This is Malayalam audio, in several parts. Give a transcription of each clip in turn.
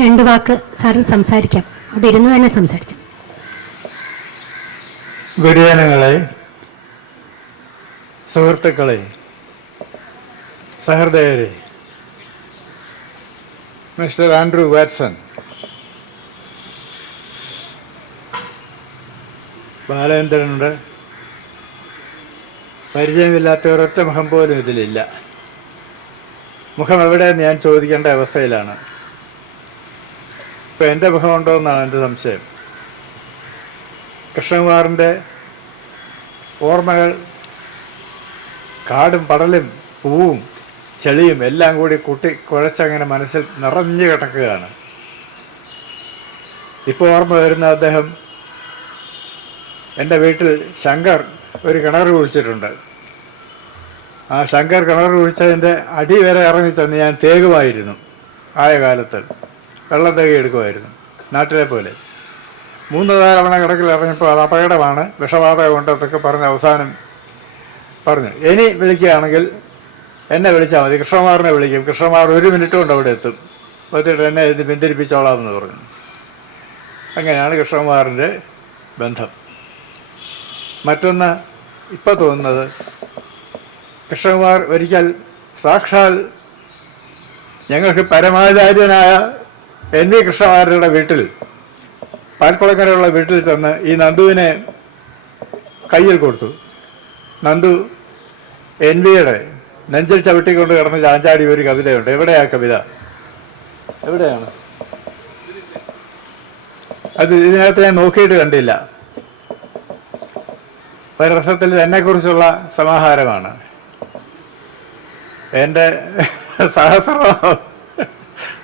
രണ്ട് വാക്ക് സാറ് സംസാരിക്കാം. അവിടെ ഇരുന്ന് തന്നെ സംസാരിച്ചു. ഗുരുജനങ്ങളെ, സുഹൃത്തുക്കളെ, സഹൃദയരെ, മിസ്റ്റർ ആൻഡ്രൂ വാട്സൺ, ബാലേന്ദ്രനുണ്ട്. പരിചയമില്ലാത്ത ഒരൊറ്റ മുഖം പോലും ഇതിലില്ല. മുഖം എവിടെയെന്ന് ഞാൻ ചോദിക്കേണ്ട അവസ്ഥയിലാണ്. ഇപ്പോൾ എൻ്റെ മുഖമുണ്ടോ എന്നാണ് എൻ്റെ സംശയം. കൃഷ്ണകുമാറിൻ്റെ ഓർമ്മകൾ കാടും പടലും പൂവും ചെളിയും എല്ലാം കൂടി കുഴച്ചങ്ങനെ മനസ്സിൽ നിറഞ്ഞു കിടക്കുകയാണ്. ഇപ്പോൾ ഓർമ്മ വരുന്ന അദ്ദേഹം എൻ്റെ വീട്ടിൽ ശങ്കർ ഒരു കിണർ കുഴിച്ചിട്ടുണ്ട്. ആ ശങ്കർ കിണർ കുഴിച്ചതിൻ്റെ അടി വരെ ഇറങ്ങി ചെന്ന് ഞാൻ തേകുമായിരുന്നു. ആയ കാലത്ത് വെള്ളം തേകി എടുക്കുമായിരുന്നു, നാട്ടിലെ പോലെ. 3 തവണ കിടക്കിൽ ഇറങ്ങിയപ്പോൾ അത് അപകടമാണ്, വിഷബാധ കൊണ്ടെന്നൊക്കെ പറഞ്ഞ് അവസാനം പറഞ്ഞു, ഇനി വിളിക്കുകയാണെങ്കിൽ എന്നെ വിളിച്ചാൽ മതി, കൃഷ്ണകുമാറിനെ വിളിക്കും, കൃഷ്ണകുമാർ 1 മിനിറ്റ് കൊണ്ട് അവിടെ എത്തും, എത്തിയിട്ട് എന്നെ ഇത് പിന്തിരിപ്പിച്ചോളാമെന്ന് പറഞ്ഞു. അങ്ങനെയാണ് കൃഷ്ണകുമാറിൻ്റെ ബന്ധം. മറ്റൊന്ന് ഇപ്പോൾ തോന്നുന്നത്, കൃഷ്ണകുമാർ ഒരിക്കൽ സാക്ഷാൽ ഞങ്ങൾക്ക് പരമാചാര്യനായ എൻ വി കൃഷ്ണകുമാരുടെ വീട്ടിൽ, പാൽക്കുളങ്ങരയുള്ള വീട്ടിൽ ചെന്ന് ഈ നന്ദുവിനെ കയ്യിൽ കൊടുത്തു. നന്ദു എൻ വിയുടെ നെഞ്ചിൽ ചവിട്ടിക്കൊണ്ട് കിടന്ന് ചാഞ്ചാടി ഒരു കവിതയുണ്ട്. എവിടെയാ കവിത? എവിടെയാണ് അത്? ഇതിനകത്ത് ഞാൻ നോക്കിയിട്ട് കണ്ടില്ല. ഒരർത്ഥത്തിൽ എന്നെക്കുറിച്ചുള്ള സമാഹാരമാണ്. എൻ്റെ സഹസ്രനാമം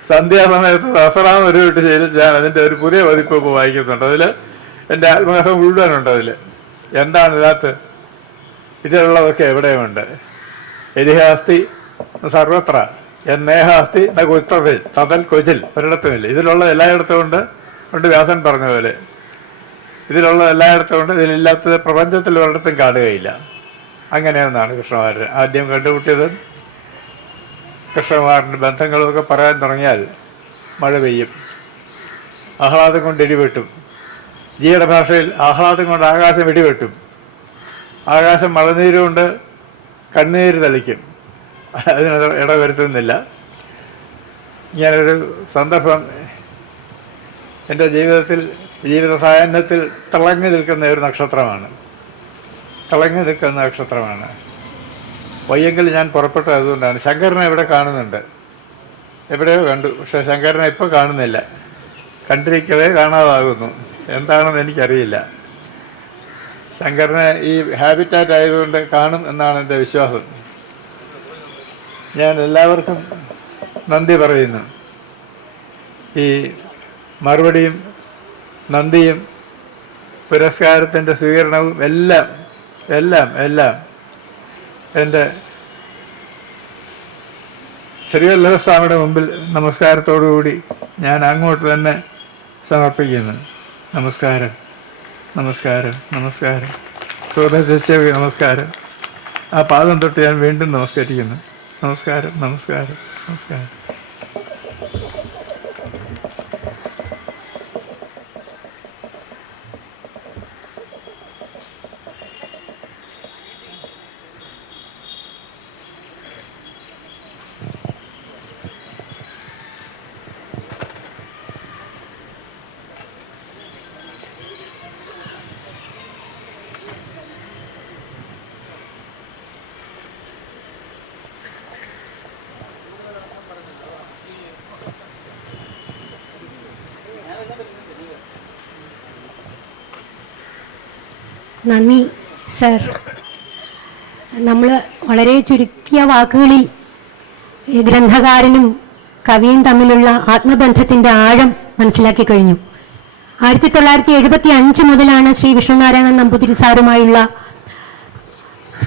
സന്ധ്യാസമയത്ത് സഹസ്രനാമം ഒരു വിട്ട് ശീലിച്ച് ഞാൻ അതിൻ്റെ ഒരു പുതിയ പതിപ്പ് ഇപ്പോൾ വായിക്കുന്നുണ്ട്. അതിൽ എൻ്റെ ആത്മകഥ മുഴുവനുണ്ട്. അതിൽ എന്താണ് ഇതിനകത്ത്? ഇതിലുള്ളതൊക്കെ എവിടെയുമുണ്ട്. ഇതിഹാസ്തി സർവത്ര എന്നേഹാസ്തി ന കുത്തതിൽ തതൽ കൊച്ചിൽ ഒരിടത്തുമില്ല. ഇതിലുള്ള എല്ലായിടത്തും ഉണ്ട് വ്യാസൻ പറഞ്ഞ പോലെ. ഇതിലുള്ള എല്ലായിടത്തും ഉണ്ട്, ഇതിലില്ലാത്തത് പ്രപഞ്ചത്തിൽ ഒരിടത്തും കാണുകയില്ല. അങ്ങനെയൊന്നാണ് കൃഷ്ണകുമാരൻ ആദ്യം കണ്ടുമുട്ടിയത്. കൃഷ്ണകുമാറിൻ്റെ ബന്ധങ്ങളൊക്കെ പറയാൻ തുടങ്ങിയാൽ മഴ പെയ്യും, ആഹ്ലാദം കൊണ്ട് ഇടിവെട്ടും. ജിയുടെ ഭാഷയിൽ ആഹ്ലാദം കൊണ്ട് ആകാശം ഇടിവെട്ടും, ആകാശം മഴനീരുകൊണ്ട് കണ്ണീര് തളിക്കും. അതിന് ഇടവരുത്തുന്നില്ല. ഇങ്ങനൊരു സന്ദർഭം എൻ്റെ ജീവിത സായാഹ്നത്തിൽ തിളങ്ങി നിൽക്കുന്ന ഒരു നക്ഷത്രമാണ്. വയ്യെങ്കിൽ ഞാൻ പുറപ്പെട്ടത് അതുകൊണ്ടാണ്. ശങ്കരനെ ഇവിടെ കാണുന്നുണ്ട്, എവിടെയോ കണ്ടു, പക്ഷേ ശങ്കരനെ ഇപ്പോൾ കാണുന്നില്ല. കണ്ടിരിക്കവേ കാണാതാകുന്നു. എന്താണെന്ന് എനിക്കറിയില്ല. ശങ്കരനെ ഈ ഹാബിറ്റാറ്റ് ആയതുകൊണ്ട് കാണും എന്നാണ് എൻ്റെ വിശ്വാസം. ഞാൻ എല്ലാവർക്കും നന്ദി പറയുന്നു. ഈ മറുപടിയും നന്ദിയും പുരസ്കാരത്തിൻ്റെ സ്വീകരണവും എല്ലാം എൻ്റെ ശ്രീവല്ലഭസ്വാമിയുടെ മുമ്പിൽ നമസ്കാരത്തോടുകൂടി ഞാൻ അങ്ങോട്ട് തന്നെ സമർപ്പിക്കുന്നു. നമസ്കാരം. സുഹൃത്തുക്കളെ നമസ്കാരം. ആ പാദം തൊട്ട് ഞാൻ വീണ്ടും നമസ്കരിക്കുന്നു. നമസ്കാരം. നന്ദി സർ. നമ്മൾ വളരെ ചുരുക്കിയ വാക്കുകളിൽ ഗ്രന്ഥകാരനും കവിയും തമ്മിലുള്ള ആത്മബന്ധത്തിൻ്റെ ആഴം മനസ്സിലാക്കി കഴിഞ്ഞു. 1975 മുതലാണ് ശ്രീ വിഷ്ണുനാരായണൻ നമ്പൂതിരി സാറുമായുള്ള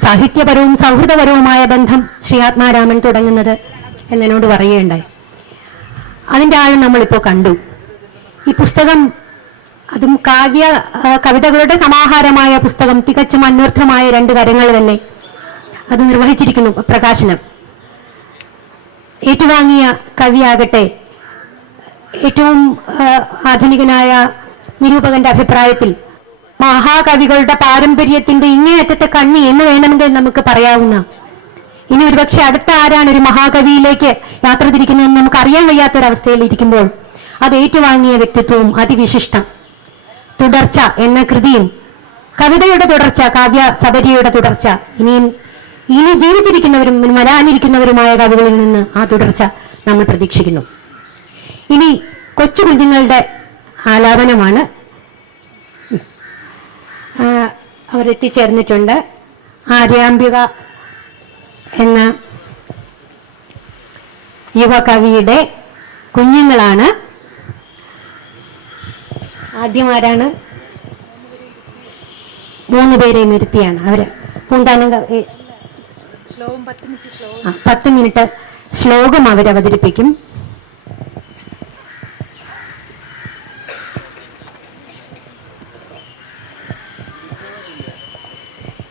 സാഹിത്യപരവും സൗഹൃദപരവുമായ ബന്ധം ശ്രീ ആത്മാരാമൻ തുടങ്ങുന്നത് എന്നോട് പറയുകയുണ്ടായി. അതിൻ്റെ ആഴം നമ്മളിപ്പോൾ കണ്ടു. ഈ പുസ്തകം, അതും കവിതകളുടെ സമാഹാരമായ പുസ്തകം, തികച്ചും അന്വർത്ഥമായ 2 കാര്യങ്ങൾ തന്നെ അത് നിർവഹിച്ചിരിക്കുന്നു. പ്രകാശനം ഏറ്റുവാങ്ങിയ കവിയാകട്ടെ ഏറ്റവും ആധുനികനായ നിരൂപകന്റെ അഭിപ്രായത്തിൽ മഹാകവികളുടെ പാരമ്പര്യത്തിന്റെ ഇങ്ങേയറ്റത്തെ കണ്ണി എന്ന് വേണമെങ്കിൽ നമുക്ക് പറയാവുന്ന, ഇനി ഒരുപക്ഷെ അടുത്ത ആരാണ് ഒരു മഹാകവിയിലേക്ക് യാത്ര തിരിക്കുന്നതെന്ന് നമുക്ക് അറിയാൻ വയ്യാത്തൊരവസ്ഥയിൽ ഇരിക്കുമ്പോൾ അത് ഏറ്റുവാങ്ങിയ വ്യക്തിത്വവും അതിവിശിഷ്ടം തുടർച്ച എന്ന കൃതിയും കവിതയുടെ തുടർച്ച, കാവ്യ സബരിയുടെ തുടർച്ച, ഇനി ജീവിച്ചിരിക്കുന്നവരും വരാനിരിക്കുന്നവരുമായ കവികളിൽ നിന്ന് ആ തുടർച്ച നമ്മൾ പ്രതീക്ഷിക്കുന്നു. ഇനി കൊച്ചു കുഞ്ഞുങ്ങളുടെ ആലാപനമാണ്. അവരെത്തിച്ചേർന്നിട്ടുണ്ട്. ആര്യാംബിക എന്ന യുവകവിയുടെ കുഞ്ഞുങ്ങളാണ്. ആദ്യം ആരാണ്? 3 പേരെയും ഇരുത്തിയാണ് അവര് പൂന്താനം 10 മിനിറ്റ് ശ്ലോകം അവരവതരിപ്പിക്കും.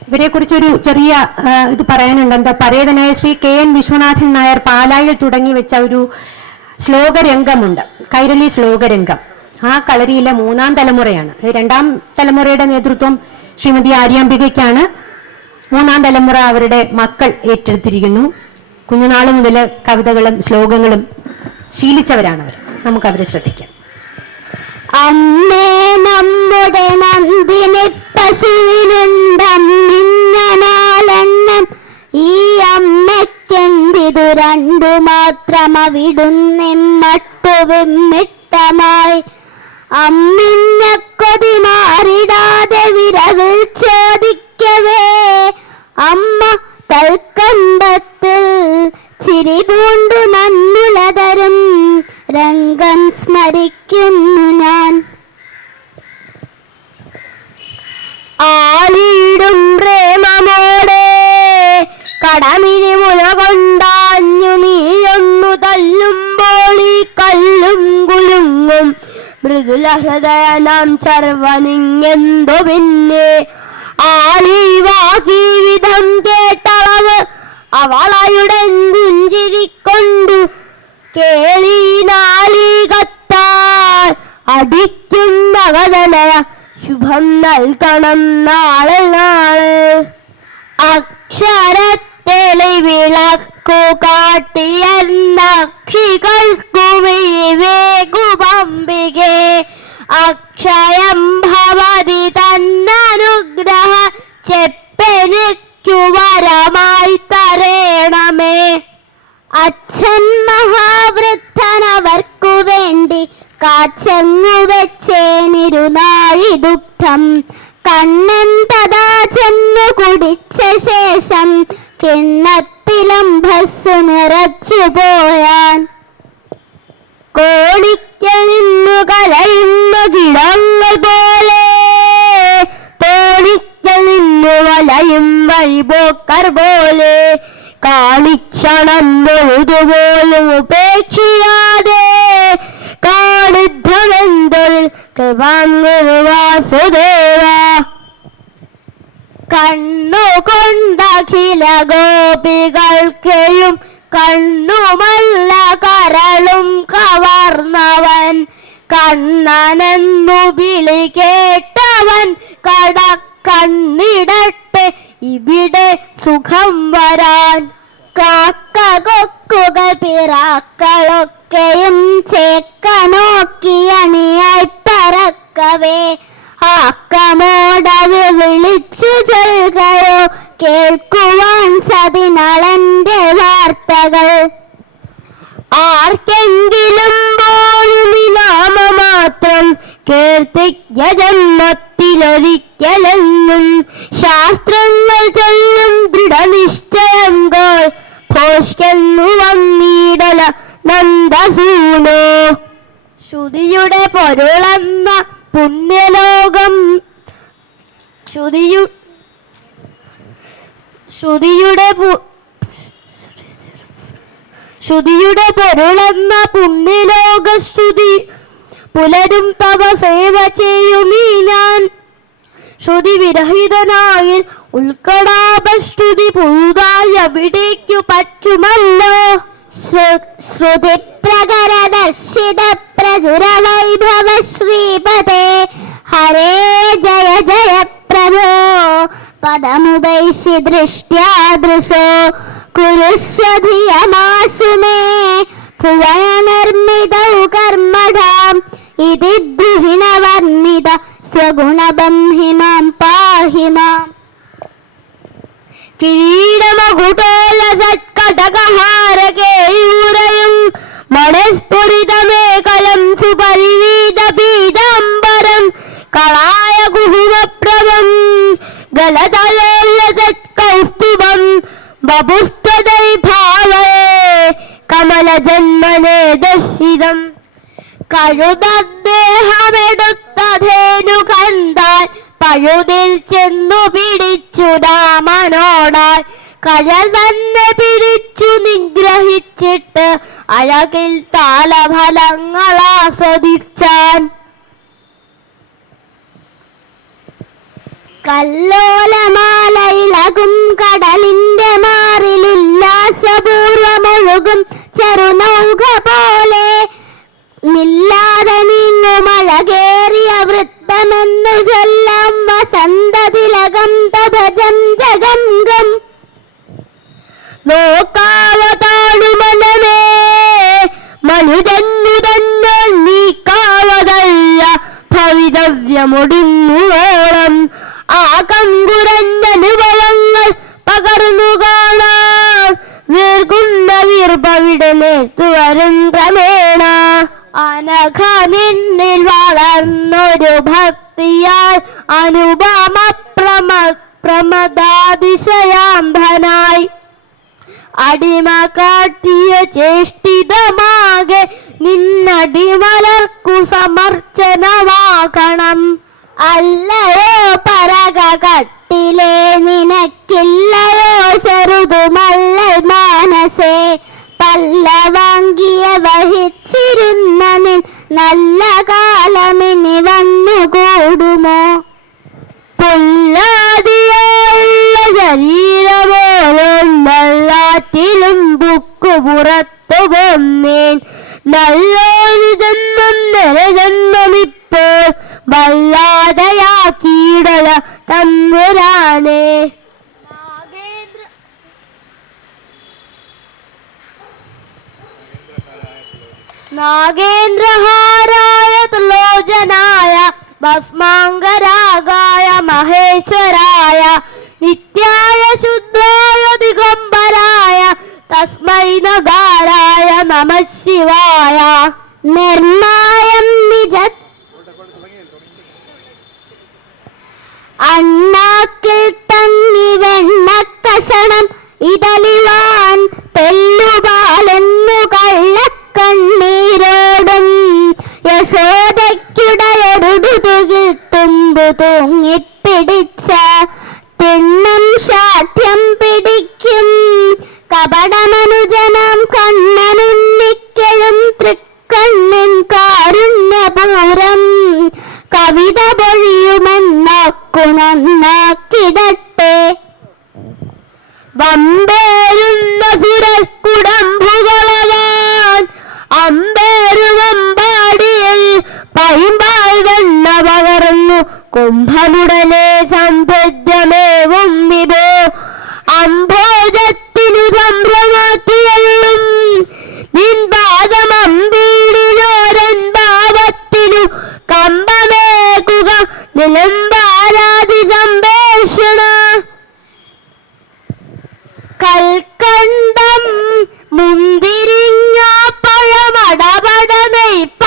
ഇവരെ കുറിച്ചൊരു ചെറിയ ഇത് പറയാനുണ്ട്. എന്താ, പരേതനായ ശ്രീ KN വിശ്വനാഥൻ നായർ പാലായിൽ തുടങ്ങി വെച്ച ഒരു ശ്ലോകരംഗമുണ്ട്, കൈരളി ശ്ലോകരംഗം. ആ കളരിയിലെ 3ാം തലമുറയാണ്. 2ാം തലമുറയുടെ നേതൃത്വം ശ്രീമതി ആര്യാംബികയ്ക്കാണ്. 3ാം തലമുറ അവരുടെ മക്കൾ ഏറ്റെടുത്തിരിക്കുന്നു. കുഞ്ഞുനാൾ മുതൽ കവിതകളും ശ്ലോകങ്ങളും ശീലിച്ചവരാണവർ. നമുക്കവരെ ശ്രദ്ധിക്കാം. അമ്മേ നമ്മുടെ നന്ദിനി പശുവിനുണ്ടമ്മിങ്ങനാലെണ്ണം, ഈ അമ്മയ്ക്കെന്തിതു 2 മാത്രം അവിടുന്നിമ്മട്ടുവിമ്മിട്ടമായി. അമ്മിഞ്ഞ കൊതി മാറിടാതെ വിരവിൽ ചോദിക്കവേ, അമ്മ തൽക്കണ്ടത്തിൽ ചിരി പൂണ്ടു നന്നുലതരും രംഗം സ്മരിക്കുന്നു ഞാൻ. ആളിടും പ്രേമമോടെ കടമിനി മുന കൊണ്ടാഞ്ഞു നീയൊന്നു തല്ലുമ്പോൾ ഈ കല്ലും കുലുങ്ങും മൃദുല ഹൃദയ നാം ചർവനിങ്ങെന്തു പിന്നെ. ആളിവാകി വിധം കേട്ടളവ് അവളയുടെ പുഞ്ചിരിക്കൊണ്ടു കേളി നാളികത്താൽ അടിക്കുന്ന വദനയ ശുഭം നൽകണം നാളെ നാളെ. അക്ഷരത്തെളിവിളക്കു കാട്ടിയന്നക്ഷികൾക്കു വിവേകുപമ്പികെ, അക്ഷയം ഭവതി തന്നനുഗ്രഹ ചെപ്പെനിക്കു വരമായി തരേണമേ. അച്ഛൻ മഹാവൃദ്ധനവർക്കു വേണ്ടി കാച്ചെങ്ങു വെച്ചേനിരുനാഴി ദുഗ്ധം. കണ്ണൻ തഥാ ചെന്നു കുടിച്ച ശേഷം കിണ്ണത്തിലംഭസ് നിറച്ചു പോയാൻ. കോണിക്കൽ നിന്നു കലയുന്ന കിടങ്ങൾ പോലെ തോണിക്കൽ നിന്നു വലയും വഴിപോക്കർ പോലെ, കാണിക്ഷണം പൊഴുതുപോലും ഉപേക്ഷിയാതെ കാണിധ്രമെന്തൊഴിൽ കൃപാങ്കുരു വാസുദേവ. കണ്ണുകൊണ്ടഖില ഗോപികൾക്കെഴും കണ്ണുമല്ല കരളും കവർന്നവൻ, കണ്ണനെന്നു വിളി കേട്ടവൻ കടക്കണ്ണിടട്ടെ ഇവിടെ സുഖം വരാൻ. കാക്ക കൊക്കുകൾ പിറാക്കളൊക്കെയും ചേക്ക നോക്കിയണിയായി പറക്കവേ, ആക്കമോടവ് വിളിച്ചു ചൊൽകയോ കേൾക്കുവാൻ സതിനളന്റെ വാർത്തകൾ. ആർക്കെങ്കിലും പോലും നാമ മാത്രം കീർത്തിക്ക ജന്മത്തിലൊരിക്കലെന്നും ശാസ്ത്രങ്ങൾ ചൊല്ലും ദൃഢനിശ്ചയങ്ങൾ ഭോഷ്കെന്നു വന്നിടല നന്ദസൂനോ. ശ്രുതിയുടെ പൊരുളെന്ന പുണ്യലോകം ശ്രുതിയുടെ പൊരുളെന്ന പുണ്യലോക ശ്രുതി പുലരും തവ സേവ ചെയ്യുമീ ഞാൻ. ശ്രുതി വിരഹിതനായി ഉൾക്കടാപശ്രുതി പുതുതായി എവിടേക്കു പറ്റുമല്ലോ. ശ്രുതി പ്രകരദർശിത പ്രചുരവൈഭവ ശ്രീപദേ ഹരേ ജയ ജയ പ്രഭോ പദമുപൈഷി ദൃഷ്ട്യാ ദൃശോ കുരുഷ്വധിയമാശു മേ ഭുവനനിർമ്മിതൗ കർമ്മഠാം ഇതി ദ്രുഹിണവർണ്ണിത സ്വഗുണബംഹിമാം പാഹി മാം. കിരീടമകുടോലസത്കടകഹാരകേയൂരയും മണസ്ഫുരിതമേകലം സുപരിവീത പീതാംബരം കളായ കുഹുമപ്രഭം ഗലതലോല്ലസത്കൗസ്തുഭം ബപുസ്ത്വദൈഭാവേ കമലജന്മനേ ദർശിതം. കഴുതദ്ദേഹമെടുത്തധേനു കണ്ടാൽ പഴുതിൽ ചെന്നു പിടിച്ചു രാമനോടാൽ കഴൽ തന്നെ പിടിച്ചു നിഗ്രഹിച്ചിട്ട് അഴകിൽ താളഫലങ്ങൾ ആസ്വദിച്ചാൻ. കല്ലോലമാലയിലകും കടലിന്റെ മാറിലുല്ലാസപൂർവമൊഴുകും ചെറുനൗക പോലെ നില്ലാതെ നീങ്ങുമഴകേറിയ വൃത്തമെന്നു ചൊല്ലാം വസന്തതിലകം തഭജം ജഗംഗം. നോക്കാവതാണുമനമേ മനുജന്നുതന്നു നീക്കാവതല്ല ഭവിതവ്യമൊടുങ്ങുവോളം ആ കങ്കുരഞ്ഞനുഭവങ്ങൾ പകർന്നു കാണാം വീർഗുണ്ട വീർഭവിടലേർത്തു വരും ക്രമേണ. അനഘ നിന്നിൽ വളർന്നൊരു ഭക്തിയാൽ അനുപമ പ്രമദാതിശയാംഭനായി അടിമ കാട്ടിയ ചേഷ്ടിതമാകെ നിന്നടിമലർക്കു സമർച്ചനമാകണം. അല്ലയോ പരക കട്ടിലേ നിനക്കില്ലയോ ചെറുതുമല്ലൽ മാനസേ പല്ലവാങ്കിയ വഹിച്ചിരുന്ന നിൻ നല്ല കാലമിനി വന്നുകൂടുമോ. പൊല്ലാതിയുള്ള ശരീരമോരൊന്നല്ലാറ്റിലും ബുക്കു പുറത്തു പൊന്നേൻ നല്ലൊരു ജന്മം നരജന്മമിപ്പോൾ വല്ലാതെയാക്കിയിടല തമ്പുരാനെ. നാഗേന്ദ്രഹാരായ ത്രിലോചനായ ഭസ്മാംഗരാഗായ മഹേശ്വരായ നിത്യായ ശുദ്ധായ ദിഗംബരായ തസ്മൈ നഗാരായ നമഃ ശിവായ. നിർമായം നിജ അണ്ണാക്കിൽ തങ്ങി വെണ്ണക്കഷണം ഇതളിവാൻ തെല്ലുപാലെന്നു കള്ളക്കണ്ണീരോടും യശോദയ്ക്കുടയൊരുതുകിൽ തുമ്പു തൂങ്ങിപ്പിടിച്ച തിണ്ണം ശാഠ്യം പിടിക്കും കപടമനുജനം കണ്ണനുണ്ണിക്കലും തൃക്കണ്ണിൻ കാരുണ്യപൂരം കവിത പൊഴിയുമെന്നാക്കു നന്നാക്കിടട്ടെ. വമ്പേരുന്ന സുരക്കുടംബുകളവാൻ അമ്പേരുവമ്പാടിയിൽ പൈമ്പാൽ വെണ്ണ പകർന്നു കുംഭമുടനെ സംഭദ്യമേവും വിഭോ അംഭോജത്തിനു സംഭ്രമാക്കിയള്ളും നിൻ പാദമമ്പീടിലോരൻ ഭാവത്തിനു കമ്പമേക്കുക നിലമ്പാരാതി സംഭേഷണ. കൽക്കണ്ടം മുന്തിരിങ്ങ പഴമടപട നെയ്പ